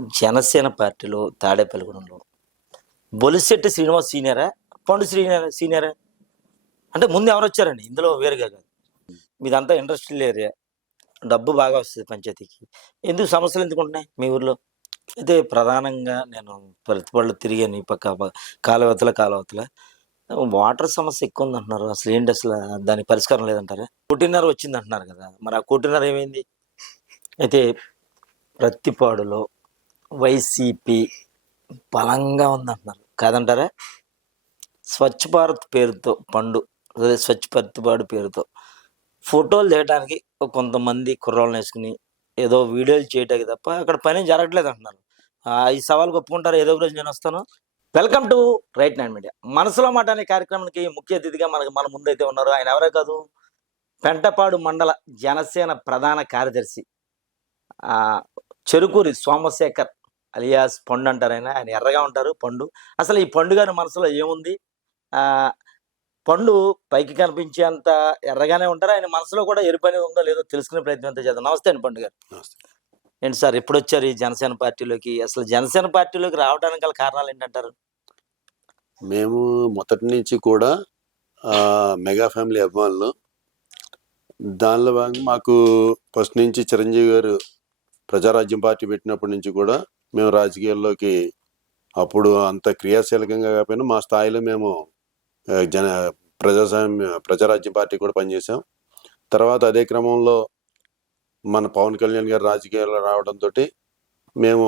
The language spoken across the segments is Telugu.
జనసేన పార్టీలో తాడేపల్లిగూడెంలో. బొలిశెట్టి శ్రీనివాస్ సీనియరా? పండు సీనియర్ సీనియరా? అంటే ముందు ఎవరు వచ్చారండి? ఇందులో వేరుగా కాదు. మీదంతా ఇండస్ట్రియల్ ఏరియా. డబ్బు బాగా వస్తుంది పంచాయతీకి. ఎందుకు సమస్యలు ఎందుకు ఉంటున్నాయి మీ ఊర్లో? అయితే ప్రధానంగా నేను ప్రతిపళ్ళు తిరిగాను ఈ పక్క కాలవతల కాలువతల కాలువతల. వాటర్ సమస్య ఎక్కువ ఉంది అంటున్నారు. అసలు ఏంటి అసలు దానికి పరిష్కారం లేదంటారా? కోటిన్నర వచ్చింది అంటున్నారు కదా. మరి ఆ కోటిన్నర ఏమైంది? అయితే ప్రతిపాడులో వైసీపీ బలంగా ఉందంటున్నారు. కాదంటారా? స్వచ్ఛ భారత్ పేరుతో పండు అదే స్వచ్ఛ ప్రతిపాడు పేరుతో ఫోటోలు తీయడానికి కొంతమంది కుర్రాలను వేసుకుని ఏదో వీడియోలు చేయటానికి తప్ప అక్కడ పని జరగట్లేదు అంటున్నారు ఈ సవాల్ ఒప్పుకుంటారు? ఏదో ఒక రోజు నేను వస్తాను. Welcome to right nine media. మనసులో మాట అనే కార్యక్రమానికి ముఖ్య అతిథిగా మనకు మన ముందైతే ఉన్నారు. ఆయన ఎవరే కాదు? పెంటపాడు మండల జనసేన ప్రధాన కార్యదర్శి చెరుకూరి సోమశేఖర్ అలియాస్ పండు అంటారు ఆయన. ఆయన ఎర్రగా ఉంటారు పండు. అసలు ఈ పండు గారి మనసులో ఏముంది? ఆ పండు పైకి కనిపించేంత ఎర్రగానే ఉంటారు. ఆయన మనసులో కూడా ఎరుపు అనేది ఉందో లేదో తెలుసుకునే ప్రయత్నం అంతా చేద్దాం. నమస్తే అండి పండు గారు. నమస్తే. ఏంటి సార్ ఎప్పుడు వచ్చారు ఈ జనసేన పార్టీలోకి? అసలు జనసేన పార్టీలోకి రావడానికి గల కారణాలు ఏంటంటారు? మేము మొదటి నుంచి కూడా మెగా ఫ్యామిలీ అభిమానులు. దానిలో భాగంగా మాకు ఫస్ట్ నుంచి చిరంజీవి గారు ప్రజారాజ్యం పార్టీ పెట్టినప్పటి నుంచి కూడా మేము రాజకీయాల్లోకి అప్పుడు అంత క్రియాశీలకంగా కాకపోయినా మా స్థాయిలో మేము జన ప్రజాస్వామ్య ప్రజారాజ్యం పార్టీ కూడా పనిచేసాం తర్వాత అదే క్రమంలో మన పవన్ కళ్యాణ్ గారు రాజకీయాల్లో రావడంతో మేము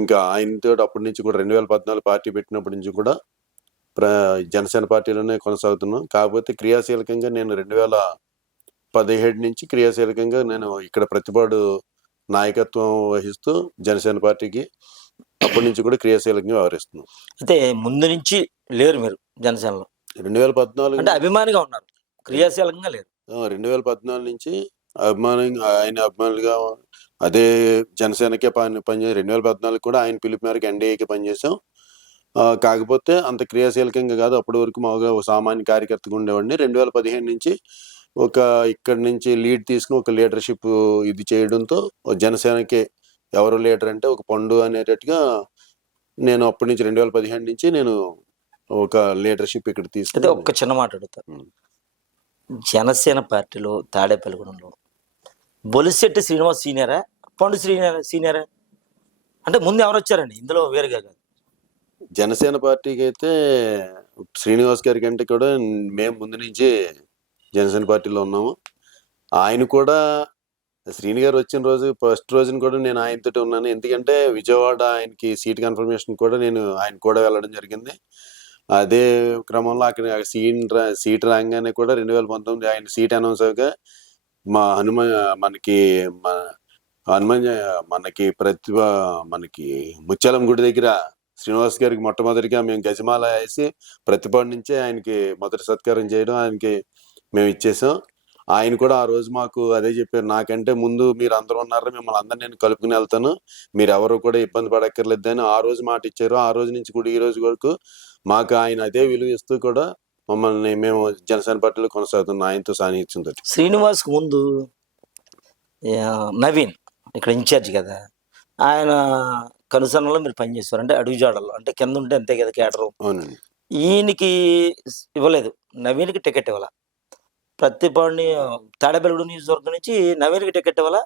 ఇంకా ఆయనతో అప్పటి నుంచి కూడా రెండు వేల పద్నాలుగు పార్టీ పెట్టినప్పటి నుంచి కూడా ప్ర జనసేన పార్టీలోనే కొనసాగుతున్నాం. కాకపోతే క్రియాశీలకంగా నేను రెండు వేల పదిహేడు నుంచి క్రియాశీలకంగా నేను ఇక్కడ ప్రతిపాడు నాయకత్వం వహిస్తూ జనసేన పార్టీకి అప్పటి నుంచి కూడా క్రియాశీలకంగా వ్యవహరిస్తున్నాం. అయితే ముందు నుంచి లేరు మీరు జనసేనలో? రెండు వేల పద్నాలుగు అంటే అభిమానిగా ఉన్నారు. క్రియాశీలకంగా లేరు. రెండు వేల పద్నాలుగు నుంచి అభిమానం ఆయన అభిమానులుగా అదే జనసేనకే పని పనిచేసి రెండు వేల పద్నాలుగు కూడా ఆయన పిలుపు మేరకు ఎన్డీఏకి పనిచేసాం కాకపోతే అంత క్రియాశీలకంగా కాదు. అప్పటి వరకు మామూలుగా సామాన్య కార్యకర్తగా ఉండేవాడిని. రెండు వేల పదిహేను నుంచి ఒక ఇక్కడి నుంచి లీడ్ తీసుకుని ఒక లీడర్షిప్ ఇది చేయడంతో ఒక జనసేనకి ఎవరు లీడర్ అంటే ఒక పండు అనేటట్టుగా నేను అప్పటి నుంచి రెండు వేల పదిహేను నుంచి నేను ఒక లీడర్షిప్ ఇక్కడ అయితే తీసుకుని ఒక్క చిన్న మాట అడుగుతా. ఉం. జనసేన పార్టీలో తాడేపల్లిగూడెంలో బొలిశెట్టి శ్రీనివాస్ సీనియరా? పండు సీనియర్ సీనియరా? అంటే ముందు ఎవరు వచ్చారండి? ఇందులో వేరుగా కాదు. జనసేన పార్టీకి అయితే శ్రీనివాస్ గారి కంటే కూడా మేము ముందు నుంచి జనసేన పార్టీలో ఉన్నాము. ఆయన కూడా శ్రీని గారు వచ్చిన రోజు ఫస్ట్ రోజున కూడా నేను ఆయనతోటి ఉన్నాను. ఎందుకంటే విజయవాడ ఆయనకి సీట్ కన్ఫర్మేషన్ కూడా నేను ఆయన కూడా వెళ్ళడం జరిగింది. అదే క్రమంలో అక్కడ సీట్ సీట్ రాగానే కూడా రెండు వేల పంతొమ్మిది ఆయన సీట్ అనౌన్స్ అవ్వగా మా హనుమ మనకి మన హనుమాన్ మనకి ప్రతిభ మనకి ముత్యాలం గుడి దగ్గర శ్రీనివాస్ గారికి మొట్టమొదటిగా మేము గజమాల వేసి ప్రతిపాడు నుంచే ఆయనకి మొదటి సత్కారం చేయడం ఆయనకి మేము ఇచ్చేసాం. ఆయన కూడా ఆ రోజు మాకు అదే చెప్పారు నాకంటే ముందు మీరు అందరూ ఉన్నారు మిమ్మల్ని అందరినీ నేను కలుపుకుని వెళ్తాను. మీరు ఎవరు కూడా ఇబ్బంది పడక్కర్లేదు అని ఆ రోజు మాట ఇచ్చారు. ఆ రోజు నుంచి కూడా ఈ రోజు వరకు మాకు ఆయన అదే విలువ ఇస్తూ కూడా మమ్మల్ని మేము జనసేన పార్టీలో కొనసాగుతున్నాం ఆయనతో సాన్నిహిత్యంతో శ్రీనివాస్కి ముందు నవీన్ ఇక్కడ ఇన్ఛార్జ్ కదా ఆయన కనుసన్నలో మీరు పనిచేస్తారు అంటే అడుగుజాడల్లో అంటే కింద ఉంటే అంతే కదా కేటరు ఈయనకి ఇవ్వలేదు. నవీన్కి టికెట్ ఇవ్వాల. ప్రతిపాడిని తాడేపల్లిగూడ నియోజకవర్గం నుంచి నవీన్కి టికెట్ వల్ల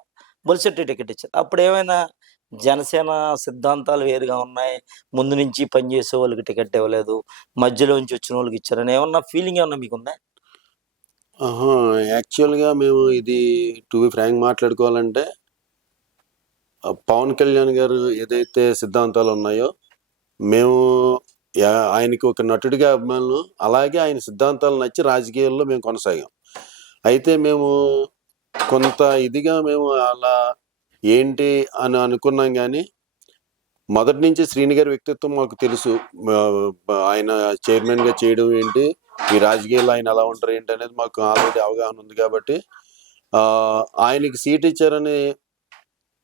బొలిశెట్టి టికెట్ ఇచ్చారు. అప్పుడు ఏమైనా జనసేన సిద్ధాంతాలు వేరుగా ఉన్నాయి? ముందు నుంచి పనిచేసే వాళ్ళకి టికెట్ ఇవ్వలేదు. మధ్యలో నుంచి వచ్చిన వాళ్ళకి ఇచ్చారని ఏమన్నా ఫీలింగ్ ఏమన్నా మీకు ఉందా? యాక్చువల్గా మేము ఇది టు బి ఫ్రాంక్ మాట్లాడుకోవాలంటే పవన్ కళ్యాణ్ గారు ఏదైతే సిద్ధాంతాలు ఉన్నాయో మేము యా- ఆయనకి ఒక నటుడిగా అభిమానులు అలాగే ఆయన సిద్ధాంతాలు నచ్చి రాజకీయాల్లో మేము కొనసాగాం. అయితే మేము కొంత ఇదిగా మేము అలా ఏంటి అని అనుకున్నాం కానీ మొదటి నుంచి శ్రీని గారి వ్యక్తిత్వం మాకు తెలుసు. ఆయన చైర్మన్గా చేయడం ఏంటి ఈ రాజకీయాల్లో ఆయన ఎలా ఉంటారు ఏంటి అనేది మాకు ఆల్రెడీ అవగాహన ఉంది కాబట్టి ఆయనకి సీట్ ఇచ్చారని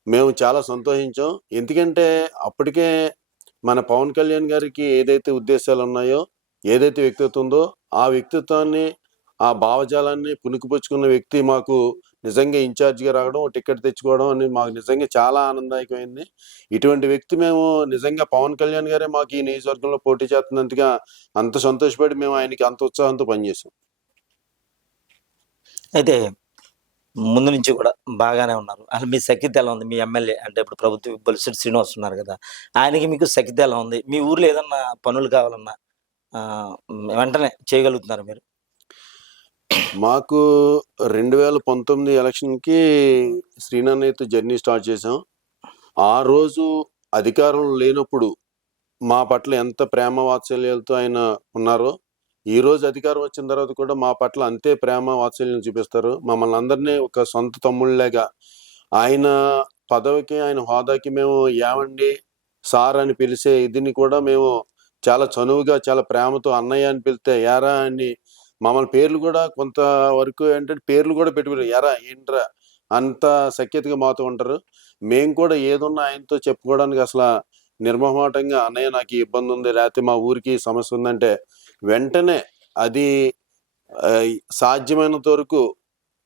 మేము చాలా సంతోషించాం. ఎందుకంటే అప్పటికే మన పవన్ కళ్యాణ్ గారికి ఏదైతే ఉద్దేశాలు ఉన్నాయో ఏదైతే వ్యక్తిత్వం ఉందో ఆ వ్యక్తిత్వాన్ని ఆ భావజాలాన్ని పుణుకుపుచ్చుకున్న వ్యక్తి మాకు నిజంగా ఇన్ఛార్జ్గా రావడం టికెట్ తెచ్చుకోవడం అని మాకు నిజంగా చాలా ఆనందదాయకమైంది. ఇటువంటి వ్యక్తి మేము నిజంగా పవన్ కళ్యాణ్ గారే మాకు ఈ నియోజకవర్గంలో పోటీ చేస్తున్నంతగా అంత సంతోషపడి మేము ఆయనకి అంత ఉత్సాహంతో పనిచేసాం అయితే ముందు నుంచి కూడా బాగానే ఉన్నారు. అసలు మీ సఖ్యత ఎలా ఉంది? మీ ఎమ్మెల్యే అంటే ఇప్పుడు ప్రభుత్వ బొలిసెట్టి శ్రీనివాస్ ఉన్నారు కదా ఆయనకి మీకు సఖ్యత ఎలా ఉంది? మీ ఊర్లో ఏదన్నా పనులు కావాలన్నా వెంటనే చేయగలుగుతున్నారు మీరు? మాకు రెండు వేల పంతొమ్మిది ఎలక్షన్కి శ్రీనాన్నయ్యతో జర్నీ స్టార్ట్ చేసాం ఆ రోజు అధికారం లేనప్పుడు మా పట్ల ఎంత ప్రేమ వాత్సల్యాలతో ఆయన ఉన్నారో ఈ రోజు అధికారం వచ్చిన తర్వాత కూడా మా పట్ల అంతే ప్రేమ వాత్సల్యం చూపిస్తారు. మమ్మల్ని అందరినీ ఒక సొంత తమ్ముళ్ళలాగా ఆయన పదవికి ఆయన హోదాకి మేము ఏమండి సార్ అని పిలిచే ఇదిని కూడా మేము చాలా చనువుగా చాలా ప్రేమతో అన్నయ్య అని పిలితే యారా అని మమ్మల్ని పేర్లు కూడా కొంత వరకు ఏంటంటే పేర్లు కూడా పెట్టుకున్నారు. ఎరా ఏంట్రా? అంత సఖ్యతగా మాతో ఉంటారు. మేము కూడా ఏదున్నా ఆయనతో చెప్పుకోవడానికి అసలు నిర్మమాటంగా అన్నయ్య నాకు ఇబ్బంది ఉంది లేకపోతే మా ఊరికి సమస్య ఉందంటే వెంటనే అది సాధ్యమైనంత వరకు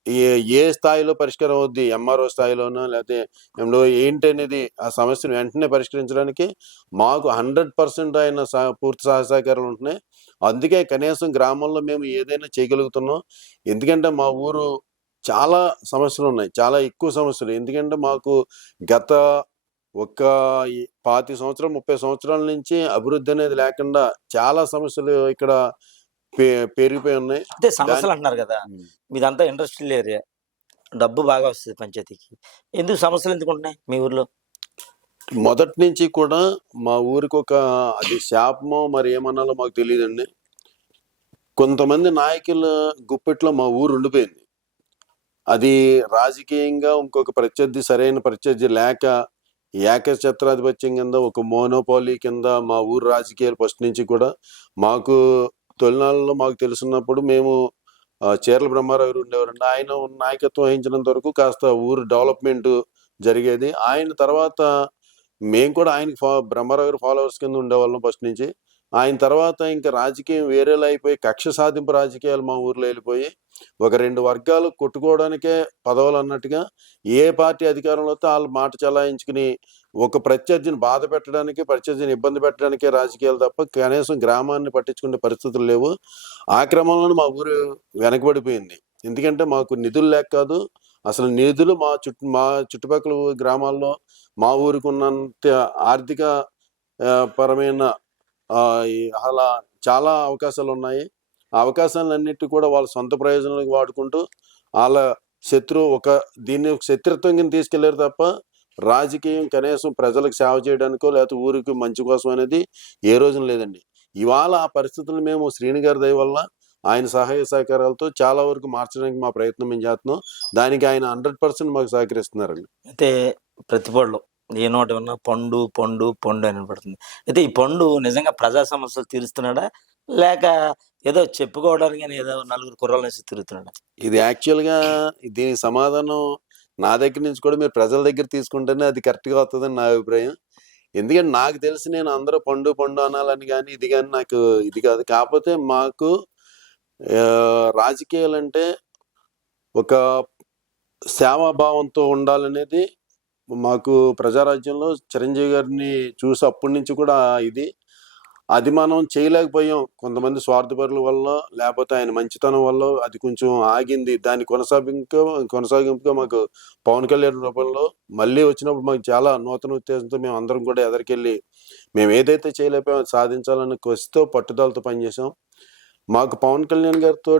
ఏ ఏ స్థాయిలో పరిష్కారం అవుద్ది? ఎంఆర్ఓ స్థాయిలోనో లేకపోతే ఎంలో ఏంటి అనేది ఆ సమస్యను వెంటనే పరిష్కరించడానికి మాకు హండ్రెడ్ పర్సెంట్ ఆయన సహ- పూర్తి సహసహకారాలు సహకారాలు ఉంటున్నాయి. అందుకే కనీసం గ్రామంలో మేము ఏదైనా చేయగలుగుతున్నాం. ఎందుకంటే మా ఊరు చాలా సమస్యలు ఉన్నాయి. చాలా ఎక్కువ సమస్యలు. ఎందుకంటే మాకు గత ఒక పాతి సంవత్సరం ముప్పై సంవత్సరాల నుంచి అభివృద్ధి అనేది లేకుండా చాలా సమస్యలు ఇక్కడ పెరిగిపోయి ఉన్నాయి. అంటే సమస్యలు అంటున్నారు కదా. మీదంతా ఇండస్ట్రియల్ ఏరియా. డబ్బు బాగా వస్తుంది పంచాయతీకి. ఎందుకు సమస్యలు ఎందుకు ఉంటున్నాయి మీ ఊర్లో? మొదటి నుంచి కూడా మా ఊరికి ఒక అది శాపమో మరి ఏమన్నాలో మాకు తెలియదండి. కొంతమంది నాయకుల గుప్పెట్లో మా ఊరు ఉండిపోయింది. అది రాజకీయంగా ఇంకొక ప్రత్యర్థి సరైన ప్రత్యర్థి లేక ఏకఛత్రాధిపత్యం కింద ఒక మోనోపాలీ కింద మా ఊరు రాజకీయాలు ఫస్ట్ నుంచి కూడా మాకు తొలినాళ్ళలో మాకు తెలుసున్నప్పుడు మేము చీరల బ్రహ్మారావు గారు ఉండేవారండి. ఆయన నాయకత్వం వహించినంత వరకు కాస్త ఊరు డెవలప్మెంట్ జరిగేది. ఆయన తర్వాత మేము కూడా ఆయనకి ఫా బ్రహ్మారావు గారు ఫాలోవర్స్ కింద ఉండేవాళ్ళం ఫస్ట్ నుంచి. ఆయన తర్వాత ఇంకా రాజకీయం వేరేలా అయిపోయి కక్ష సాధింపు రాజకీయాలు మా ఊర్లో వెళ్ళిపోయి ఒక రెండు వర్గాలు కొట్టుకోవడానికే పదవులు అన్నట్టుగా ఏ పార్టీ అధికారంలో వస్తే వాళ్ళు మాట చలాయించుకుని ఒక ప్రత్యర్థిని బాధ పెట్టడానికి ప్రత్యర్థిని ఇబ్బంది పెట్టడానికే రాజకీయాలు తప్ప కనీసం గ్రామాన్ని పట్టించుకునే పరిస్థితులు లేవు. ఆ క్రమంలోనే మా ఊరు వెనకబడిపోయింది. ఎందుకంటే మాకు నిధులు లేక కాదు అసలు నిధులు మా చుట్టూ మా చుట్టుపక్కల గ్రామాల్లో మా ఊరికి ఉన్నంత ఆర్థిక పరమైన ఈ అలా చాలా అవకాశాలు ఉన్నాయి. ఆ అవకాశాలన్నిటి కూడా వాళ్ళ సొంత ప్రయోజనాలకు వాడుకుంటూ వాళ్ళ శత్రు ఒక దీన్ని ఒక శత్రుత్వం కింద తీసుకెళ్ళారు తప్ప రాజకీయం కనీసం ప్రజలకు సేవ చేయడానికో లేకపోతే ఊరికి మంచి కోసం అనేది ఏ రోజున లేదండి. ఇవాళ ఆ పరిస్థితులు మేము శ్రీని గారి దయ వల్ల ఆయన సహాయ సహకారాలతో చాలా వరకు మార్చడానికి మా ప్రయత్నం మేము చేస్తున్నాం. దానికి ఆయన హండ్రెడ్ పర్సెంట్ మాకు సహకరిస్తున్నారండి. అయితే ప్రతిపాడులో ఏ నోటి ఉన్నా పండు పండు పండు అని పడుతుంది. అయితే ఈ పండు నిజంగా ప్రజా సమస్యలు తీరుస్తున్నాడా? లేక ఏదో చెప్పుకోవడానికి ఏదో నలుగురు కుర్రాల నుంచి తిరుగుతున్నాడా? ఇది యాక్చువల్గా దీనికి సమాధానం నా దగ్గర నుంచి కూడా మీరు ప్రజల దగ్గర తీసుకుంటేనే అది కరెక్ట్గా వస్తుందని నా అభిప్రాయం. ఎందుకంటే నాకు తెలిసి నేను అందరూ పండు పండు అనాలని కానీ ఇది కానీ నాకు ఇది కాదు. కాకపోతే మాకు రాజకీయాలు రాజకీయాలంటే ఒక సేవాభావంతో ఉండాలనేది మాకు ప్రజారాజ్యంలో చిరంజీవి గారిని చూసి అప్పటి నుంచి కూడా ఇది. అది మనం చేయలేకపోయాం. కొంతమంది స్వార్థపరుల వల్ల లేకపోతే ఆయన మంచితనం వల్ల అది కొంచెం ఆగింది. దాని కొనసాగింపు కొనసాగింపుగా మాకు పవన్ కళ్యాణ్ రూపంలో మళ్ళీ వచ్చినప్పుడు మాకు చాలా నూతన ఉత్తేజంతో మేము అందరం కూడా ఎదరికెళ్ళి మేము ఏదైతే చేయలేకపోయామో అది సాధించాలని కసితో పట్టుదలతో పనిచేసాం మాకు పవన్ కళ్యాణ్ గారితో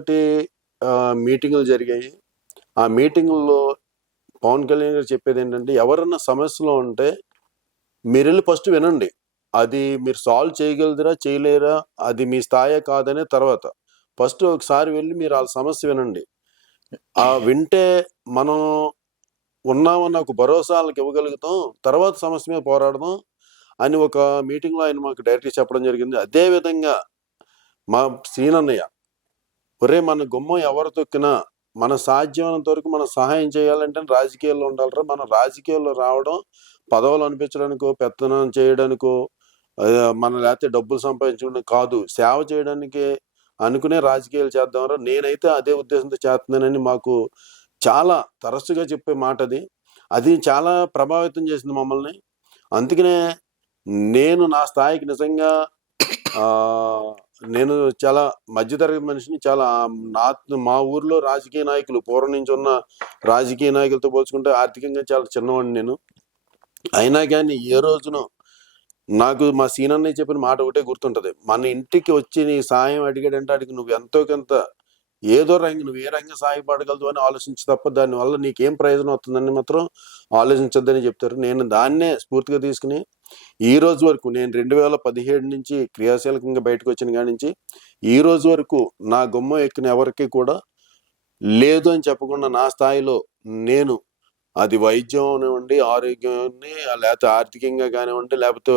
మీటింగులు జరిగాయి. ఆ మీటింగుల్లో పవన్ కళ్యాణ్ గారు చెప్పేది ఏంటంటే ఎవరన్నా సమస్యలో ఉంటే మీరు వెళ్ళి ఫస్ట్ వినండి. అది మీరు సాల్వ్ చేయగలదురా చేయలేరా అది మీ స్థాయే కాదనే తర్వాత. ఫస్ట్ ఒకసారి వెళ్ళి మీరు ఆ సమస్య వినండి. ఆ వింటే మనం ఉన్నామన్న ఒక భరోసాలకు ఇవ్వగలుగుతాం తర్వాత సమస్య మీద పోరాడదాం అని ఒక మీటింగ్లో ఆయన మాకు డైరెక్ట్గా చెప్పడం జరిగింది. అదే విధంగా మా శ్రీనన్నయ్య ఒరే మన గుమ్మం ఎవరు తొక్కినా మన సాధ్యమైనంత వరకు మనం సహాయం చేయాలంటే రాజకీయాల్లో ఉండాలరా మనం రాజకీయాల్లో రావడం పదవులు అనిపించడానికో పెత్తనం చేయడానికో మన లేకపోతే డబ్బులు సంపాదించుకుని కాదు. సేవ చేయడానికి అనుకునే రాజకీయాలు చేద్దామరా నేనైతే అదే ఉద్దేశంతో చేస్తున్నానని మాకు చాలా తరచుగా చెప్పే మాట అది అది చాలా ప్రభావితం చేసింది మమ్మల్ని. అందుకనే నేను నా స్థాయికి నిజంగా నేను చాలా మధ్యతరగతి మనిషిని చాలా నా మా ఊర్లో రాజకీయ నాయకులు పూర్వం నుంచి ఉన్న రాజకీయ నాయకులతో పోల్చుకుంటే ఆర్థికంగా చాలా చిన్నవాడిని నేను. అయినా కానీ ఏ రోజున నాకు మా సీనన్నయ్య చెప్పిన మాట ఒకటే గుర్తుంటది. మన ఇంటికి వచ్చి నీ సాయం అడిగాడంటే అడిగి నువ్వు ఎంతో కొంత ఏదో రంగు నువ్వు ఏ రంగ సాయపడగలదు అని ఆలోచించి తప్ప దానివల్ల నీకేం ప్రయోజనం అవుతుందని మాత్రం ఆలోచించద్దని చెప్తారు. నేను దాన్నే స్ఫూర్తిగా తీసుకుని ఈ రోజు వరకు నేను రెండు వేల పదిహేడు నుంచి క్రియాశీలకంగా బయటకు వచ్చిన కాడి నుంచి ఈ రోజు వరకు నా గుమ్మ ఎక్కిన ఎవరికి కూడా లేదు అని చెప్పకుండా నా స్థాయిలో నేను అది వైద్యం అనివ్వండి ఆరోగ్యాన్ని లేకపోతే ఆర్థికంగా కానివ్వండి లేకపోతే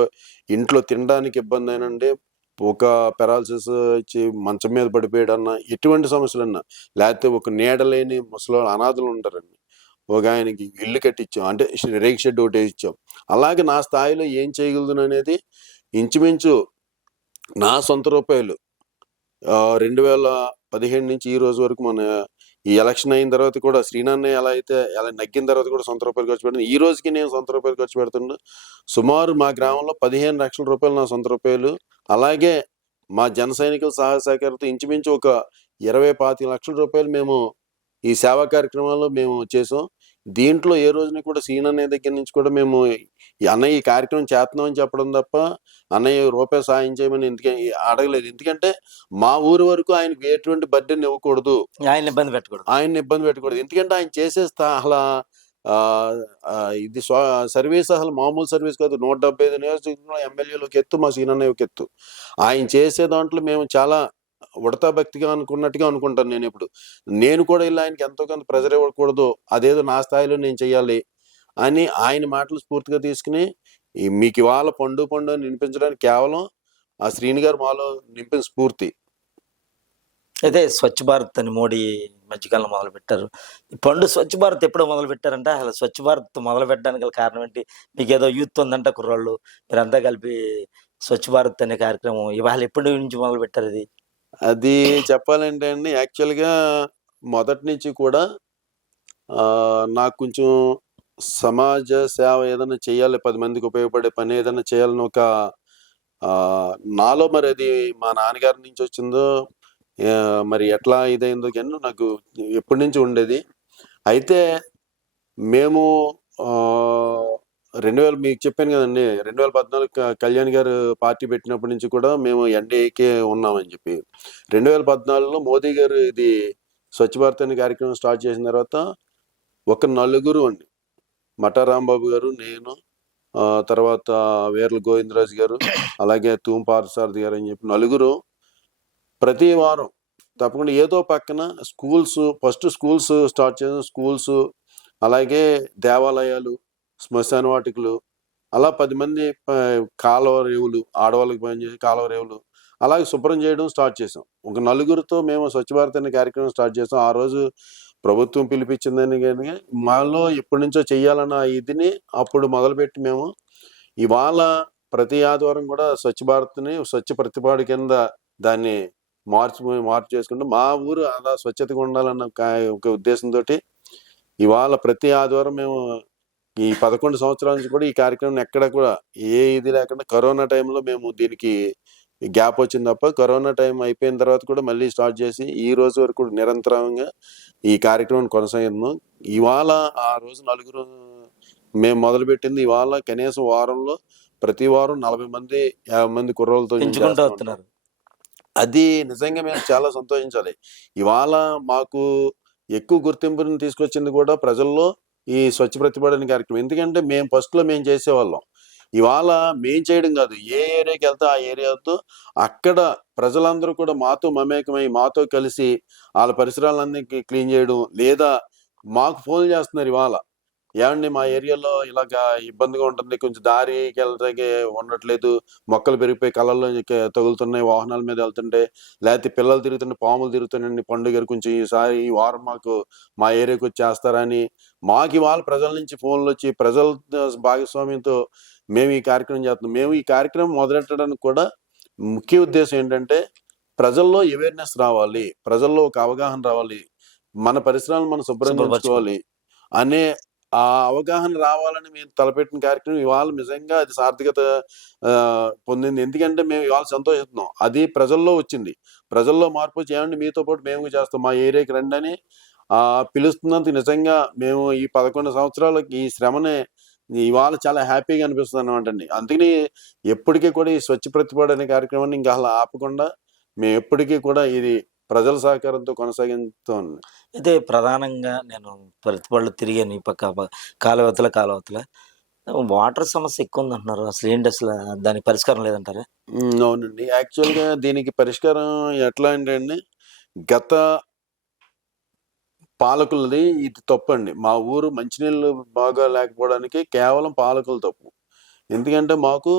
ఇంట్లో తినడానికి ఇబ్బంది అయినండి ఒక పెరాలసిస్ ఇచ్చి మంచం మీద పడిపోయాడన్నా ఎటువంటి సమస్యలన్నా లేకపోతే ఒక నీడలేని ముసలి అనాథలు ఉంటారండి. ఒక ఆయనకి ఇల్లు కట్టించాం అంటే రేక్ షెడ్ ఒకటి ఇచ్చాం. అలాగే నా స్థాయిలో ఏం చేయగలను అనేది ఇంచుమించు నా సొంత రూపాయలు. రెండు వేల పదిహేడు నుంచి ఈ రోజు వరకు మన ఈ ఎలక్షన్ అయిన తర్వాత కూడా శ్రీనాన్ని ఎలా అయితే ఎలా నగ్గిన తర్వాత కూడా సొంత రూపాయలు ఖర్చు పెడుతుంది ఈ రోజుకి నేను సొంత రూపాయలు ఖర్చు పెడుతున్నా. సుమారు మా గ్రామంలో పదిహేను లక్షల రూపాయలు నా సొంత రూపాయలు. అలాగే మా జన సైనికుల సహాయ సహకారంతో ఇంచుమించు ఒక ఇరవై పాతి లక్షల రూపాయలు మేము ఈ సేవా కార్యక్రమాల్లో మేము చేసాం. దీంట్లో ఏ రోజున కూడా సీన్ అనే దగ్గర నుంచి కూడా మేము ఈ అన్నయ్య ఈ కార్యక్రమం చేస్తున్నాం అని చెప్పడం తప్ప అన్నయ్య రూపాయి సాయం చేయమని ఎందుకే అడగలేదు. ఎందుకంటే మా ఊరు వరకు ఆయనకు ఎటువంటి బర్డెన్ ఇవ్వకూడదు. ఆయన ఇబ్బంది పెట్టకూడదు. ఆయన ఇబ్బంది పెట్టకూడదు. ఎందుకంటే ఆయన చేసే అలా ఇది సర్వీస్ అసలు మామూలు సర్వీస్ కాదు. నూట డెబ్బై ఐదు నియోజకవర్గంలో ఎమ్మెల్యేలు ఒక ఎత్తు మా ఒక ఎత్తు. ఆయన చేసే దాంట్లో మేము చాలా ఉడతా భక్తిగా అనుకున్నట్టుగా అనుకుంటాను నేను ఇప్పుడు నేను కూడా ఇలా ఆయనకి ఎంతో కొంత ప్రెజర్ ఇవ్వకూడదు అదేదో నా స్థాయిలో నేను చెయ్యాలి అని ఆయన మాటలు స్ఫూర్తిగా తీసుకుని మీకు ఇవాళ పండు పండు అని వినిపించడానికి కేవలం ఆ శ్రీని గారు మాలో నింపిన స్ఫూర్తి. అయితే స్వచ్ఛ భారత్ అని మోడీ మధ్యకాలంలో మొదలు పెట్టారు పండు స్వచ్ఛ భారత్ ఎప్పుడు మొదలు పెట్టారంటే అసలు స్వచ్ఛ భారత్ మొదలు పెట్టడానికి గల కారణం ఏంటి? మీకు ఏదో యూత్ ఉందంట కుర్రాళ్ళు మీరంతా కలిపి స్వచ్ఛ భారత్ అనే కార్యక్రమం ఇవాళ ఎప్పటి నుంచి మొదలు పెట్టారు ఇది? అది చెప్పాలంటే అండి యాక్చువల్గా మొదటి నుంచి కూడా నాకు కొంచెం సమాజ సేవ ఏదైనా చేయాలి పది మందికి ఉపయోగపడే పని ఏదైనా చేయాలని ఒక నాలో మరి అది మా నాన్నగారి నుంచి వచ్చిందో మరి ఎట్లా ఇదైందో కానీ నాకు ఎప్పటి నుంచి ఉండేది. అయితే మేము రెండు వేల మీకు చెప్పాను కదండి రెండు వేల పద్నాలుగు కళ్యాణ్ గారు పార్టీ పెట్టినప్పటి నుంచి కూడా మేము ఎన్డీఏకే ఉన్నామని చెప్పి. రెండు వేల పద్నాలుగులో మోదీ గారు ఇది స్వచ్ఛ భారత్ అనే కార్యక్రమం స్టార్ట్ చేసిన తర్వాత ఒక నలుగురు అండి. మఠా రాంబాబు గారు నేను తర్వాత వేర్ల గోవిందరాజు గారు అలాగే తూంపార్సారథి గారు అని చెప్పి నలుగురు ప్రతి వారం తప్పకుండా ఏదో పక్కన స్కూల్స్ ఫస్ట్ స్కూల్స్ స్టార్ట్ చేసిన స్కూల్స్ అలాగే దేవాలయాలు శ్మశాన వాటికలు అలా పది మంది కాలువ రేవులు ఆడవాళ్ళకి పనిచేసి కాలువ రేవులు అలాగే శుభ్రం చేయడం స్టార్ట్ చేసాం ఒక నలుగురితో మేము స్వచ్ఛ భారత్ అనే కార్యక్రమం స్టార్ట్ చేసాం ఆ రోజు ప్రభుత్వం పిలిపించిందని కానీ మాలో ఎప్పటి నుంచో చెయ్యాలన్న ఇదిని అప్పుడు మొదలుపెట్టి మేము ఇవాళ ప్రతి ఆదివారం కూడా స్వచ్ఛ భారత్ని స్వచ్ఛ ప్రతిపాడు కింద దాన్ని మార్చి మార్పు చేసుకుంటూ మా ఊరు అలా స్వచ్ఛతగా ఉండాలన్న ఒక ఉద్దేశంతో ఇవాళ ప్రతి ఆదివారం మేము ఈ పదకొండు సంవత్సరాల నుంచి కూడా ఈ కార్యక్రమం ఎక్కడ కూడా ఏ ఇది లేకుండా కరోనా టైంలో మేము దీనికి గ్యాప్ వచ్చింది తప్ప కరోనా టైం అయిపోయిన తర్వాత కూడా మళ్ళీ స్టార్ట్ చేసి ఈ రోజు వరకు నిరంతరంగా ఈ కార్యక్రమం కొనసాగిస్తున్నాం. ఇవాళ ఆ రోజు నలుగురు మేము మొదలుపెట్టింది ఇవాళ కనీసం వారంలో ప్రతి వారం నలభై మంది యాభై మంది. వస్తున్నారు. అది నిజంగా మేము చాలా సంతోషించాలి. ఇవాళ మాకు ఎక్కువ గుర్తింపుని తీసుకొచ్చింది కూడా ప్రజల్లో ఈ స్వచ్ఛ ప్రతిపాదన కార్యక్రమం. ఎందుకంటే మేము ఫస్ట్లో మేము చేసేవాళ్ళం. ఇవాళ మేం చేయడం కాదు. ఏ ఏరియాకి వెళ్తే ఆ ఏరియాతో అక్కడ ప్రజలందరూ కూడా మాతో మమేకమై మాతో కలిసి వాళ్ళ పరిసరాలన్నీ క్లీన్ చేయడం లేదా మాకు ఫోన్ చేస్తున్నారు ఇవాళ. ఏమండి మా ఏరియాలో ఇలాగా ఇబ్బందిగా ఉంటుంది. కొంచెం దారికి వెళ్తాకి ఉండట్లేదు. మొక్కలు పెరిగిపోయి కళ్ళల్లో తగులుతున్నాయి. వాహనాల మీద వెళ్తుంటే లేకపోతే పిల్లలు తిరుగుతుంటే పాములు తిరుగుతున్నాయండి పండుగ కొంచెం ఈసారి ఈ వారం మాకు మా ఏరియాకి వచ్చి చేస్తారని మాకు ఇవాళ ప్రజల నుంచి ఫోన్లు వచ్చి ప్రజల భాగస్వామ్యంతో మేము ఈ కార్యక్రమం చేస్తున్నాం. మేము ఈ కార్యక్రమం మొదలెట్టడానికి కూడా ముఖ్య ఉద్దేశం ఏంటంటే ప్రజల్లో అవేర్నెస్ రావాలి. ప్రజల్లో ఒక అవగాహన రావాలి. మన పరిసరాలను మనం శుభ్రంగా. ఉంచుకోవాలి అనే ఆ అవగాహన రావాలని మేము తలపెట్టిన కార్యక్రమం ఇవాళ నిజంగా అది సార్థకత పొందింది. ఎందుకంటే మేము ఇవాళ సంతోషిస్తున్నాం. అది ప్రజల్లో వచ్చింది. ప్రజల్లో మార్పు వచ్చి మీతో పాటు మేము చేస్తాం. మా ఏరియాకి రండి అని పిలుస్తున్నంత పిలుస్తున్నందుకు నిజంగా మేము ఈ పదకొండు సంవత్సరాలకి ఈ శ్రమనే ఇవాళ చాలా హ్యాపీగా అనిపిస్తుంది అనమాట అండి. అందుకని ఎప్పటికీ కూడా ఈ స్వచ్ఛ ప్రతిపాడు అనే కార్యక్రమాన్ని ఇంకా అలా ఆపకుండా మేము ఎప్పటికీ కూడా ఇది ప్రజల సహకారంతో కొనసాగిస్తాం అయితే ప్రధానంగా నేను ప్రతిపాళ్ళు తిరిగాను ఈ పక్క కాలువతల కాలువతల వాటర్ సమస్య ఎక్కువ ఉంది అంటున్నారు అసలు ఏంటి అసలు దానికి పరిష్కారం లేదంటారా? అవునండి. యాక్చువల్గా దీనికి పరిష్కారం ఎట్లా అంటే అండి గత పాలకులది ఇది తప్పండి. మా ఊరు మంచినీళ్ళు బాగా లేకపోవడానికి కేవలం పాలకుల తప్పు. ఎందుకంటే మాకు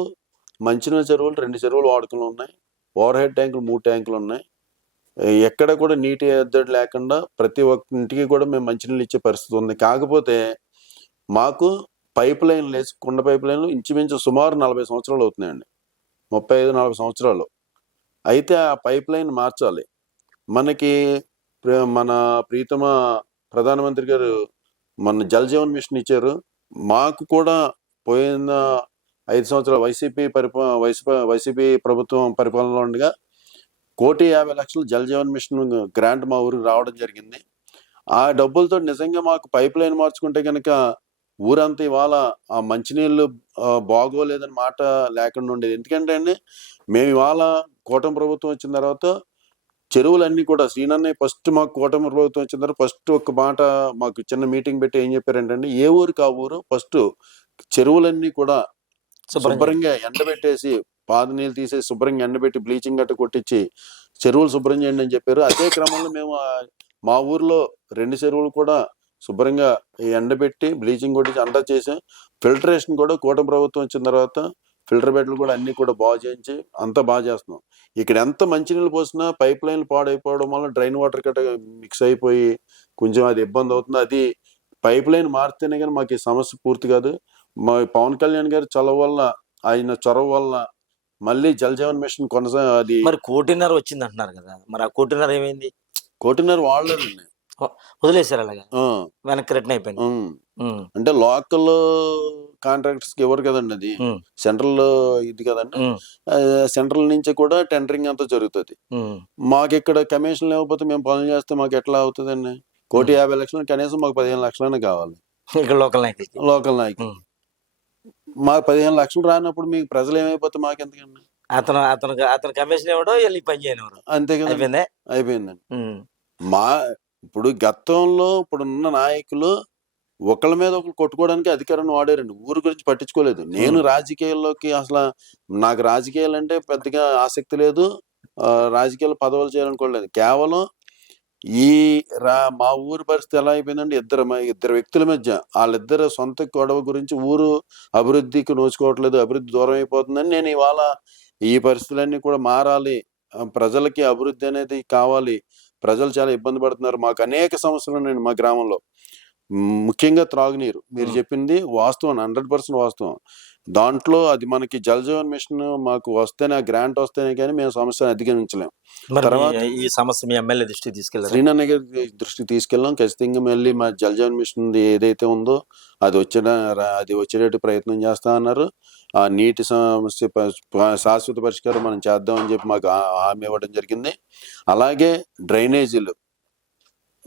మంచినీళ్ళ చెరువులు రెండు చెరువులు వాడుకలు ఉన్నాయి. ఓవర్ హెడ్ ట్యాంకులు మూడు ట్యాంకులు ఉన్నాయి. ఎక్కడ కూడా నీటి ఎద్దడి లేకుండా ప్రతి ఒక్క ఇంటికి కూడా మేము మంచినీళ్ళు ఇచ్చే పరిస్థితి ఉంది. కాకపోతే మాకు పైప్ లైన్లు వేసి కుండ పైప్ లైన్లు ఇంచుమించు సుమారు నలభై సంవత్సరాలు అవుతున్నాయండి. ముప్పై ఐదు నలభై సంవత్సరాలు. అయితే ఆ పైప్ లైన్ మార్చాలి. మనకి మన ప్రీతమ ప్రధానమంత్రి గారు మన జలజీవన్ మిషన్ ఇచ్చారు. మాకు కూడా పోయిన ఐదు సంవత్సరాలు వైసీపీ పరిపా వైసీపీ వైసీపీ ప్రభుత్వం పరిపాలనలో ఉండగా కోటి యాభై లక్షలు జల్ జీవన్ మిషన్ గ్రాంట్ మా ఊరికి రావడం జరిగింది ఆ డబ్బులతో నిజంగా మాకు పైప్ లైన్ మార్చుకుంటే కనుక ఊరంతా ఇవాళ ఆ మంచినీళ్ళు బాగోలేదని మాట లేకుండా ఉండేది ఎందుకంటే అండి మేము ఇవాళ కూటమి ప్రభుత్వం వచ్చిన తర్వాత చెరువులన్నీ కూడా శ్రీనన్నయ్య ఫస్ట్ మాకు కూటమి ప్రభుత్వం వచ్చిన తర్వాత ఫస్ట్ ఒక మాట మాకు చిన్న మీటింగ్ పెట్టి ఏం చెప్పారంటే ఏ ఊరికి ఆ ఊరు ఫస్ట్ చెరువులన్నీ కూడా. శుభ్రంగా ఎండబెట్టేసి పాద నీళ్ళు తీసేసి శుభ్రంగా ఎండబెట్టి బ్లీచింగ్ గట్ట కొట్టించి చెరువులు శుభ్రం చేయండి అని చెప్పారు. అదే క్రమంలో మేము మా ఊర్లో రెండు చెరువులు కూడా శుభ్రంగా ఎండబెట్టి బ్లీచింగ్ కొట్టించి అంతా చేసాం. ఫిల్టరేషన్ కూడా కూటమి ప్రభుత్వం వచ్చిన తర్వాత ఫిల్టర్ బెడ్లు కూడా అన్ని కూడా బాగు చేయించి అంతా బాగా చేస్తున్నాం. ఇక్కడ ఎంత మంచినీళ్ళు పోసినా పైప్ లైన్లు పాడైపోవడం వల్ల డ్రైన్ వాటర్ కట్ట మిక్స్ అయిపోయి కొంచెం అది ఇబ్బంది అవుతుంది. అది పైప్ లైన్ మారితేనే కానీ మాకు ఈ సమస్య పూర్తి కాదు. మా పవన్ కళ్యాణ్ గారి చొరవ వల్ల ఆయన చొరవ వల్ల మళ్ళీ జల్ జీవన్ మిషన్ కొనసా అది మరి కోటిన్నర వచ్చింది అంటున్నారు కదా. మరి ఆ కోటిన్నర ఏమైంది? కోటిన్నర వాడలేదండి వదిలేశారు అలాగా? వెనక్కి రిటర్న్ అయిపోయింది. అంటే లోకల్ కాంట్రాక్టర్స్కి ఇవ్వరు కదండి అది సెంట్రల్ ఇది కదండి? సెంట్రల్ నుంచి కూడా టెండరింగ్ అంతా జరుగుతుంది. మాకు ఇక్కడ కమిషన్ లేకపోతే మేము పనులు చేస్తే మాకు ఎట్లా అవుతుందండి? కోటి యాభై లక్షలు కనీసం మాకు పదిహేను లక్షలైనా కావాలి. ఇక్కడ లోకల్ నాయకులకి. లోకల్ నాయకులు. మాకు పదిహేను లక్షలు రానప్పుడు మీకు ప్రజలు ఏమైపోతే మాకెందుకండి? అతను అతను అతను కమిషన్ ఇవ్వడం వెళ్ళి పని చేయనివారు అంతే కదా అయిపోయిందే? అయిపోయిందండి. మా ఇప్పుడు గతంలో ఇప్పుడున్న నాయకులు ఒకళ్ళ మీద ఒకరు కొట్టుకోవడానికి అధికారాన్ని వాడారండి. ఊరు గురించి పట్టించుకోలేదు. నేను. రాజకీయాల్లోకి అసలు నాకు రాజకీయాలు అంటే పెద్దగా ఆసక్తి లేదు. రాజకీయాలు పదవులు చేయాలనుకోలేదు కేవలం ఈ రా మా ఊరు పరిస్థితి ఎలా అయిపోయిందంటే ఇద్దరు ఇద్దరు వ్యక్తుల మధ్య వాళ్ళిద్దరు సొంత గొడవ గురించి ఊరు అభివృద్ధికి నోచుకోవట్లేదు అభివృద్ధి దూరం అయిపోతుందని నేను ఇవాళ ఈ పరిస్థితులన్నీ కూడా మారాలి. ప్రజలకి అభివృద్ధి అనేది కావాలి. ప్రజలు చాలా ఇబ్బంది పడుతున్నారు. మాకు అనేక సమస్యలు ఉన్నాయండి మా గ్రామంలో. ముఖ్యంగా త్రాగునీరు. మీరు. చెప్పింది వాస్తవం హండ్రెడ్ పర్సెంట్ వాస్తవం. దాంట్లో అది మనకి జల్ జీవన్ మిషన్ మాకు వస్తేనే గ్రాంట్ వస్తేనే కానీ మేము సమస్యను అధిగమించలేం. మరి తర్వాత- ఈ సమస్య మీ ఎమ్మెల్యే దృష్టికి తీసుకెళ్ళారు శ్రీనన్న గారి దృష్టికి తీసుకెళ్ళాం. ఖచ్చితంగా మళ్ళీ మా జల్ జీవన్ మిషన్ ఏదైతే ఉందో అది వచ్చే అది వచ్చేటట్టు ప్రయత్నం చేస్తా అన్నారు. ఆ నీటి సమస్య శాశ్వత పరిష్కారం మనం చేద్దామని చెప్పి మాకు హామీ ఇవ్వడం జరిగింది. అలాగే డ్రైనేజీలు.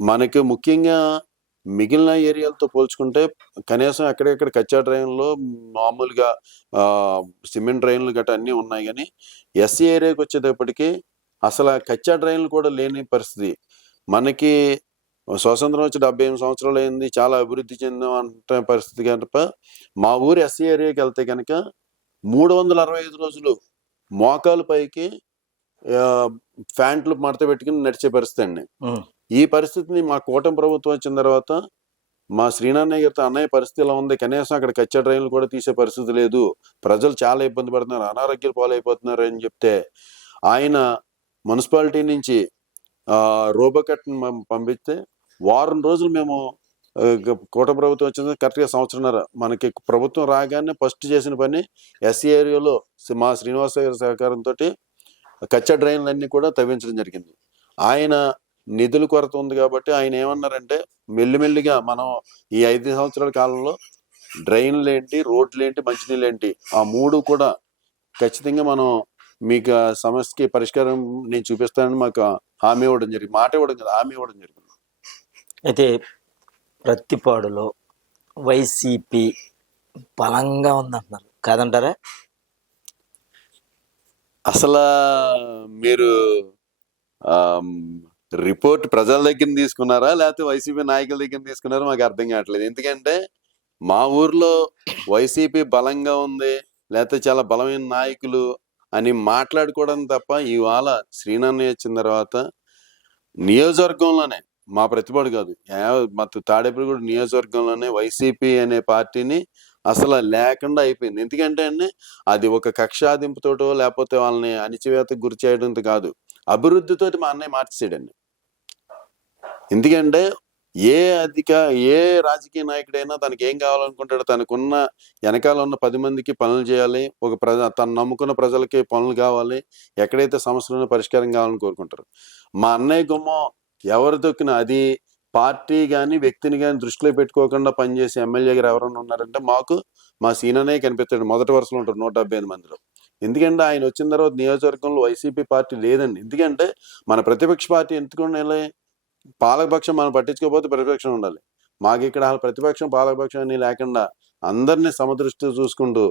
మనకి ముఖ్యంగా మిగిలిన ఏరియాలతో పోల్చుకుంటే కనీసం ఎక్కడెక్కడ కచ్చా డ్రైన్లో మామూలుగా సిమెంట్ డ్రైన్లు గట్రా అన్నీ ఉన్నాయి కానీ ఎస్సీ ఏరియాకి వచ్చేటప్పటికి అసలు కచ్చా డ్రైన్లు కూడా లేని పరిస్థితి. మనకి స్వాతంత్రం వచ్చి డెబ్బై ఎనిమిది సంవత్సరాలు అయింది చాలా అభివృద్ధి చెందాం పరిస్థితి కనుక మా ఊరు ఎస్సీ ఏరియాకి వెళ్తే కనుక మూడు వందల అరవై ఐదు రోజులు మోకాలు పైకి ప్యాంట్లు మడత పెట్టుకుని నడిచే పరిస్థితి అండి. ఈ పరిస్థితిని మా కూటమి ప్రభుత్వం వచ్చిన తర్వాత మా శ్రీనాన్నయ్య గారితో అన్నయ్య పరిస్థితి ఇలా ఉంది? కనీసం అక్కడ కచ్చే ట్రైన్లు కూడా తీసే పరిస్థితి లేదు. ప్రజలు చాలా ఇబ్బంది పడుతున్నారు. అనారోగ్యాలు పాలైపోతున్నారు అని చెప్తే ఆయన మున్సిపాలిటీ నుంచి ఆ పంపిస్తే వారం రోజులు మేము కోట ప్రభుత్వం వచ్చింది కరెక్ట్గా సంవత్సరంన్నర మనకి ప్రభుత్వం రాగానే ఫస్ట్ చేసిన పని ఎస్సీ ఏరియాలో మా శ్రీనివాస గారి సహకారంతో కచ్చా డ్రైన్లన్నీ కూడా తవ్వించడం జరిగింది. ఆయన నిధుల కొరత ఉంది కాబట్టి ఆయన ఏమన్నారంటే మెల్లిమెల్లిగా మనం ఈ ఐదు సంవత్సరాల కాలంలో డ్రైన్లు ఏంటి రోడ్లు ఏంటి మంచినీళ్ళు ఏంటి ఆ మూడు కూడా ఖచ్చితంగా మనం మీకు సమస్యకి పరిష్కారం నేను చూపిస్తానని మాకు హామీ ఇవ్వడం జరిగింది. మాట ఇవ్వడం కదా హామీ ఇవ్వడం జరిగింది. అయితే ప్రత్తిపాడులో వైసీపీ బలంగా ఉందంటున్నారు. కాదంటారా? అసలు మీరు రిపోర్ట్ ప్రజల దగ్గర తీసుకున్నారా? లేకపోతే వైసీపీ నాయకుల దగ్గర తీసుకున్నారా? మాకు అర్థం కావట్లేదు. ఎందుకంటే మా ఊర్లో వైసీపీ బలంగా ఉంది లేకపోతే చాలా బలమైన నాయకులు అని మాట్లాడుకోవడం తప్ప ఇవాళ శ్రీనాన్న వచ్చిన తర్వాత నియోజకవర్గంలోనే మా ప్రతిపాడు కాదు. యా- మా తాడేపల్లిగూడ నియోజకవర్గంలోనే వైసీపీ అనే పార్టీని అసలు లేకుండా అయిపోయింది. ఎందుకంటే అండి అది ఒక కక్షాదింపుతోటో లేకపోతే వాళ్ళని అణిచివేతకు గురి చేయడంతో కాదు అభివృద్ధితోటి మా అన్నయ్య మార్చేసాడండి. ఎందుకంటే ఏ అధిక ఏ రాజకీయ నాయకుడైనా తనకి ఏం కావాలనుకుంటాడో తనకున్న వెనకాల ఉన్న పది మందికి పనులు చేయాలి. ఒక ప్రజ తను నమ్ముకున్న ప్రజలకి పనులు కావాలి. ఎక్కడైతే సమస్యలను పరిష్కారం కావాలని కోరుకుంటారు. మా అన్నయ్య గుమ్మం ఎవరు దొక్కిన అది పార్టీ కానీ వ్యక్తిని కానీ దృష్టిలో పెట్టుకోకుండా పనిచేసే ఎమ్మెల్యే గారు ఎవరైనా ఉన్నారంటే మాకు మా సీననే కనిపిస్తాడు మొదటి వరుసలో ఉంటారు నూట డెబ్బై ఐదు మందిలో. ఎందుకంటే ఆయన వచ్చిన తర్వాత నియోజకవర్గంలో వైసీపీ పార్టీ లేదండి. ఎందుకంటే మన ప్రతిపక్ష పార్టీ ఎందుకు పాలకపక్షం మనం పట్టించుకోకపోతే ప్రతిపక్షం ఉండాలి. మాకు ఇక్కడ ప్రతిపక్షం పాలకపక్షం అని లేకుండా అందరినీ సమదృష్టి చూసుకుంటూ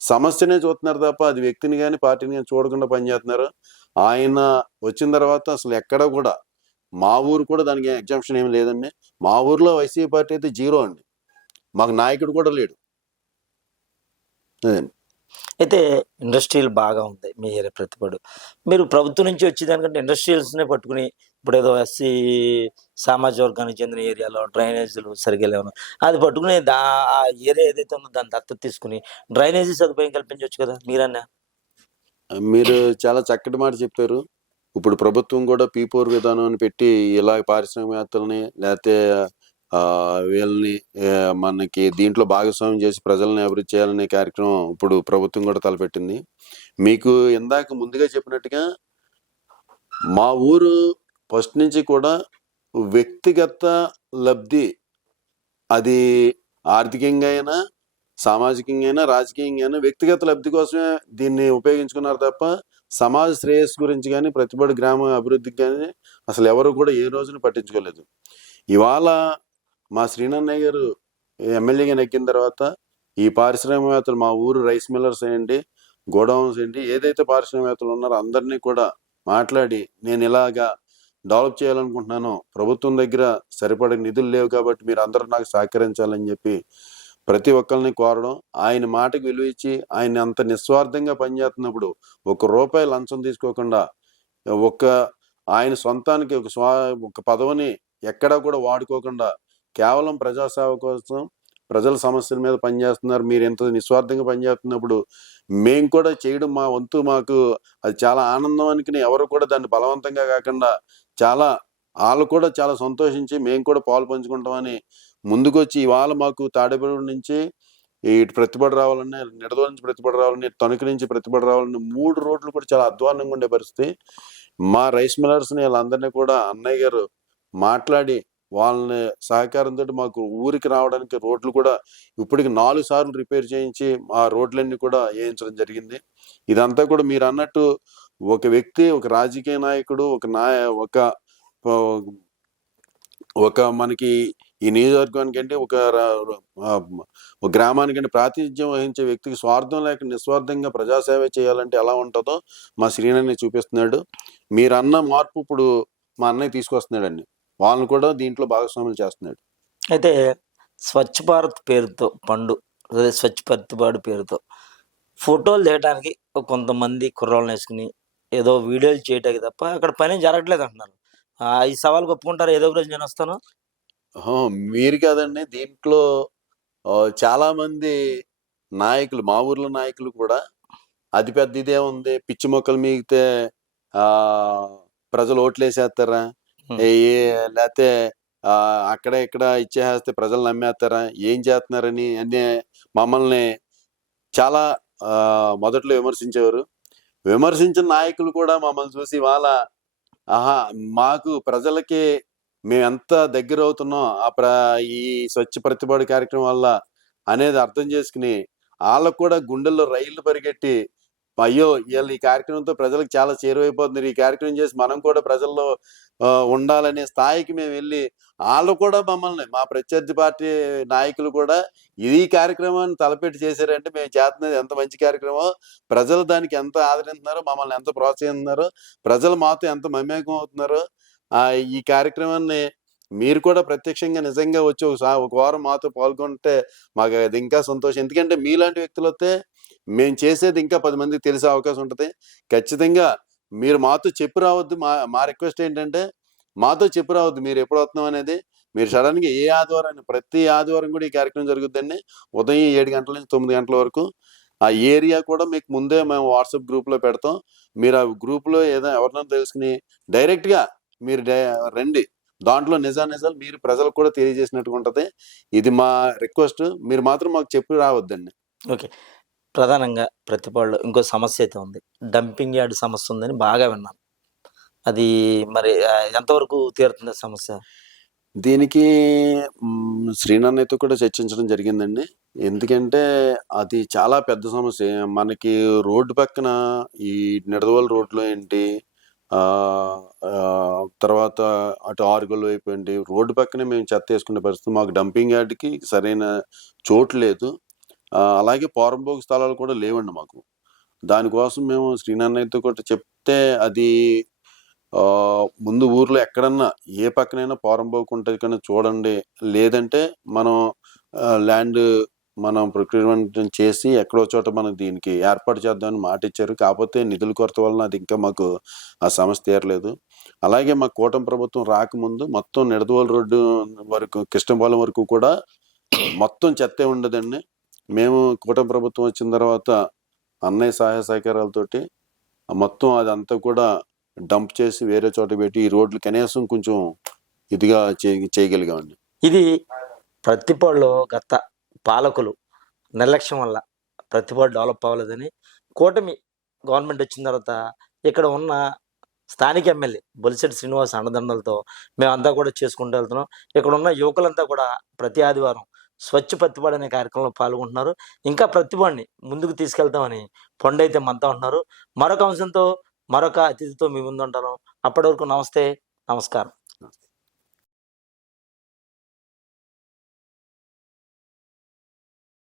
సమస్యనే చూస్తున్నారు తప్ప అది వ్యక్తిని కానీ పార్టీని కానీ చూడకుండా పనిచేస్తున్నారు ఆయన వచ్చిన తర్వాత అసలు ఎక్కడ కూడా మా ఊరు కూడా దానికి ఎగ్జామ్షన్ ఏమి లేదండి. మా ఊర్లో వైసీపీ పార్టీ అయితే జీరో అండి. మాకు నాయకుడు కూడా లేడు. అయితే ఇండస్ట్రియల్ బాగా ఉంది మీ ఏరియా ప్రతిపాడు. మీరు ప్రభుత్వం నుంచి వచ్చేదానికంటే ఇండస్ట్రియల్స్నే పట్టుకుని ఇప్పుడు ఏదో ఎస్సీ సామాజిక వర్గానికి చెందిన ఏరియాలో డ్రైనేజీలు సరిగ్గా లేవు అది పట్టుకుని దా ఆ ఏరియా ఏదైతే ఉందో దాన్ని దత్తత తీసుకుని డ్రైనేజీ సదుపాయం కల్పించవచ్చు కదా మీరన్నా? మీరు చాలా చక్కటి మాట చెప్పారు. ఇప్పుడు ప్రభుత్వం కూడా పీపోర్ విధానం అని పెట్టి ఇలా పారిశ్రామికవేత్తలని లేకపోతే వీళ్ళని మనకి దీంట్లో భాగస్వామ్యం చేసి ప్రజల్ని అభివృద్ధి చేయాలనే కార్యక్రమం ఇప్పుడు ప్రభుత్వం కూడా తలపెట్టింది. మీకు ఇందాక ముందుగా చెప్పినట్టుగా మా ఊరు ఫస్ట్ నుంచి కూడా వ్యక్తిగత లబ్ధి అది ఆర్థికంగా అయినా సామాజికంగా అయినా రాజకీయంగా అయినా వ్యక్తిగత లబ్ధి కోసమే దీన్ని ఉపయోగించుకున్నారు తప్ప సమాజ శ్రేయస్సు గురించి కానీ ప్రతిబడి గ్రామ అభివృద్ధికి కానీ అసలు ఎవరు కూడా ఏ రోజున పట్టించుకోలేదు. ఇవాళ మా శ్రీనన్నయ్య గారు ఎమ్మెల్యేగా నెక్కిన తర్వాత ఈ పారిశ్రామికవేత్తలు మా ఊరు రైస్ మిల్లర్స్ ఏంటి గోడౌన్స్ ఏంటి ఏదైతే పారిశ్రామికవేత్తలు ఉన్నారో అందరినీ కూడా మాట్లాడి నేను ఇలాగా డెవలప్ చేయాలనుకుంటున్నాను ప్రభుత్వం దగ్గర సరిపడే నిధులు లేవు కాబట్టి మీరు అందరూ నాకు సహకరించాలని చెప్పి ప్రతి ఒక్కరిని కోరడం ఆయన మాటకు విలువ ఇచ్చి ఆయన అంత నిస్వార్థంగా పనిచేస్తున్నప్పుడు ఒక రూపాయి లంచం తీసుకోకుండా ఒక ఆయన సొంతానికి ఒక స్వా ఒక పదవిని ఎక్కడా కూడా వాడుకోకుండా కేవలం ప్రజాసేవ కోసం ప్రజల సమస్యల మీద పనిచేస్తున్నారు మీరు ఎంత నిస్వార్థంగా పనిచేస్తున్నప్పుడు మేము కూడా చేయడం మా వంతు మాకు అది చాలా ఆనందం అనుకుని ఎవరు కూడా దాన్ని బలవంతంగా కాకుండా చాలా వాళ్ళు కూడా చాలా సంతోషించి మేము కూడా పాలు పంచుకుంటామని ముందుకొచ్చి ఇవాళ మాకు తాడేపల్లి నుంచి ఇటు ప్రతిబడి రావాలని నిడదో నుంచి ప్రతిబడి రావాలని తణుకు నుంచి ప్రతిబడి రావాలని మూడు రోడ్లు కూడా చాలా అధ్వానంగా ఉండే పరిస్థితి. మా రైస్ మిల్లర్స్ని వీళ్ళందరినీ కూడా అన్నయ్య గారు మాట్లాడి వాళ్ళని సహకారంతో మాకు ఊరికి రావడానికి రోడ్లు కూడా ఇప్పటికి నాలుగు సార్లు రిపేర్ చేయించి ఆ రోడ్లన్నీ కూడా వేయించడం జరిగింది. ఇదంతా కూడా మీరు అన్నట్టు ఒక వ్యక్తి ఒక రాజకీయ నాయకుడు ఒక నాయ ఒక ఒక మనకి ఈ నియోజకవర్గానికి అంటే ఒక ఒక గ్రామానికంటే ప్రాతినిధ్యం వహించే వ్యక్తికి స్వార్థం లేక నిస్వార్థంగా ప్రజాసేవ చేయాలంటే ఎలా ఉంటుందో మా శ్రీనని చూపిస్తున్నాడు. మీరన్న మార్పు ఇప్పుడు మా అన్నయ్య తీసుకొస్తున్నాడండి. వాళ్ళని కూడా దీంట్లో భాగస్వాములు చేస్తున్నాడు. అయితే స్వచ్ఛ భారత్ పేరుతో పండు అదే స్వచ్ఛ ప్రతిపాడు పేరుతో ఫోటోలు తీయడానికి కొంతమంది కుర్రాళ్ళు వేసుకుని ఏదో వీడియోలు చేయటానికి తప్ప అక్కడ పని జరగట్లేదు అంటున్నారు. ఆ, ఈ సవాల్ ఒప్పుకుంటారు? ఏదో రోజు నేను వస్తాను. మీరు కాదండి. దీంట్లో చాలా మంది నాయకులు మా ఊర్లో నాయకులు కూడా అది పెద్ద ఇదే ఉంది. పిచ్చి మొక్కలు మిగితే ఆ ప్రజలు ఓట్లేసేస్తారా? లేకపోతే ఆ అక్కడ ఇక్కడ ఇచ్చేస్తే ప్రజలు నమ్మేస్తారా? ఏం చేస్తున్నారని అనే మమ్మల్ని చాలా మొదట్లో విమర్శించేవారు. విమర్శించిన నాయకులు కూడా మమ్మల్ని చూసి వాళ్ళ ఆహా మాకు ప్రజలకి మేము ఎంత దగ్గర అవుతున్నాం ఆ ప్ర ఈ స్వచ్ఛ ప్రతిపాడు కార్యక్రమం వల్ల అనేది అర్థం చేసుకుని వాళ్ళకు కూడా గుండెల్లో రైళ్ళు పరిగెట్టి అయ్యో వీళ్ళు ఈ కార్యక్రమంతో ప్రజలకు చాలా చేరువైపోతున్నారు ఈ కార్యక్రమం చేసి మనం కూడా ప్రజల్లో ఉండాలనే స్థాయికి మేము వెళ్ళి వాళ్ళు కూడా మమ్మల్ని మా ప్రత్యర్థి పార్టీ నాయకులు కూడా ఇది కార్యక్రమాన్ని తలపెట్టి చేశారంటే మేము చేస్తున్నది ఎంత మంచి కార్యక్రమం ప్రజలు దానికి ఎంత ఆదరిస్తున్నారో మమ్మల్ని ఎంత ప్రోత్సహిస్తున్నారో ప్రజలు మాతో ఎంత మమేకం అవుతున్నారో ఈ కార్యక్రమాన్ని మీరు కూడా ప్రత్యక్షంగా నిజంగా వచ్చి ఒక ఒక వారం మాతో పాల్గొంటే మాకు అది ఇంకా సంతోషం. ఎందుకంటే మీలాంటి వ్యక్తులు వస్తే మేము చేసేది ఇంకా పది మందికి తెలిసే అవకాశం ఉంటుంది. ఖచ్చితంగా మీరు మాతో చెప్పి రావద్దు. మా మా రిక్వెస్ట్ ఏంటంటే మాతో చెప్పి రావద్దు. మీరు ఎప్పుడు వస్తున్నాం అనేది. మీరు సడన్గా ఏ ఆదివారం ప్రతి ఆదివారం కూడా ఈ కార్యక్రమం జరుగుతుందండి ఉదయం ఏడు గంటల నుంచి తొమ్మిది గంటల వరకు. ఆ ఏరియా కూడా మీకు ముందే మేము వాట్సాప్ గ్రూప్లో పెడతాం. మీరు ఆ గ్రూప్లో ఏదైనా ఎవరినైనా తెలుసుకుని డైరెక్ట్గా మీరు డై- రండి. దాంట్లో నిజా నిజాలు మీరు ప్రజలకు కూడా తెలియజేసినట్టుగా ఉంటుంది. ఇది మా రిక్వెస్ట్. మీరు మాత్రం మాకు చెప్పి రావద్దండి. ఓకే. ప్రధానంగా ప్రతిపాడులో ఇంకో సమస్య అయితే ఉంది. డంపింగ్ యార్డ్ సమస్య ఉందని బాగా విన్నాను. అది మరి ఎంతవరకు తీరుతుంది సమస్య? దీనికి శ్రీనాన్న అయితే కూడా చర్చించడం జరిగిందండి. ఎందుకంటే అది చాలా పెద్ద సమస్య. మనకి రోడ్డు పక్కన ఈ నిడదవోలు రోడ్లో ఏంటి తర్వాత అటు ఆరుగోలు వైపు ఏంటి రోడ్డు పక్కనే మేము చెత్త వేసుకునే పరిస్థితి మాకు డంపింగ్ యార్డ్కి సరైన చోటు లేదు. అలాగే పోరంబోగు స్థలాలు కూడా లేవండి మాకు. దానికోసం మేము శ్రీనాన్నయ్యతో కూడా చెప్తే అది ముందు ఊర్లో ఎక్కడన్నా ఏ పక్కనైనా పోరంబోకు ఉంటుంది కానీ చూడండి. లేదంటే మనం ల్యాండ్ మనం ప్రొక్యూర్మెంట్ చేసి ఎక్కడో చోట మనం దీనికి ఏర్పాటు చేద్దామని మాట ఇచ్చారు. కాకపోతే నిధుల కొరత వలన అది ఇంకా మాకు ఆ సమస్య తీరలేదు. అలాగే మా కూటమి ప్రభుత్వం రాకముందు మొత్తం నిడదవోలు రోడ్డు వరకు కృష్ణపాలెం వరకు కూడా మొత్తం చెత్తే ఉండదండి. మేము కూటమి ప్రభుత్వం వచ్చిన తర్వాత అన్నయ్య సహాయ సహకారాలతోటి మొత్తం మొత్తం అదంతా కూడా డంప్ చేసి వేరే చోట పెట్టి ఈ రోడ్లు కనీసం కొంచెం ఇదిగా చే- చేయగలిగామండి. ఇది ప్రతిపాడులో గత పాలకులు నిర్లక్ష్యం వల్ల ప్రతిపాడు డెవలప్ అవ్వలేదని కూటమి గవర్నమెంట్ వచ్చిన తర్వాత ఇక్కడ ఉన్న స్థానిక ఎమ్మెల్యే బొలిశెట్టి శ్రీనివాస్ అండదండలతో మేమంతా కూడా చేసుకుంటూ వెళ్తున్నాం. ఇక్కడ ఉన్న యువకులంతా కూడా ప్రతి ఆదివారం స్వచ్ఛ ప్రతిపాడు అనే కార్యక్రమంలో పాల్గొంటున్నారు. ఇంకా ప్రతిపాడిని ముందుకు తీసుకెళ్తామని పండు అయితే మనతో ఉంటున్నారు మరొక అంశంతో మరొక అతిథితో మీ ముందు ఉంటాను అప్పటి వరకు నమస్తే నమస్కారం.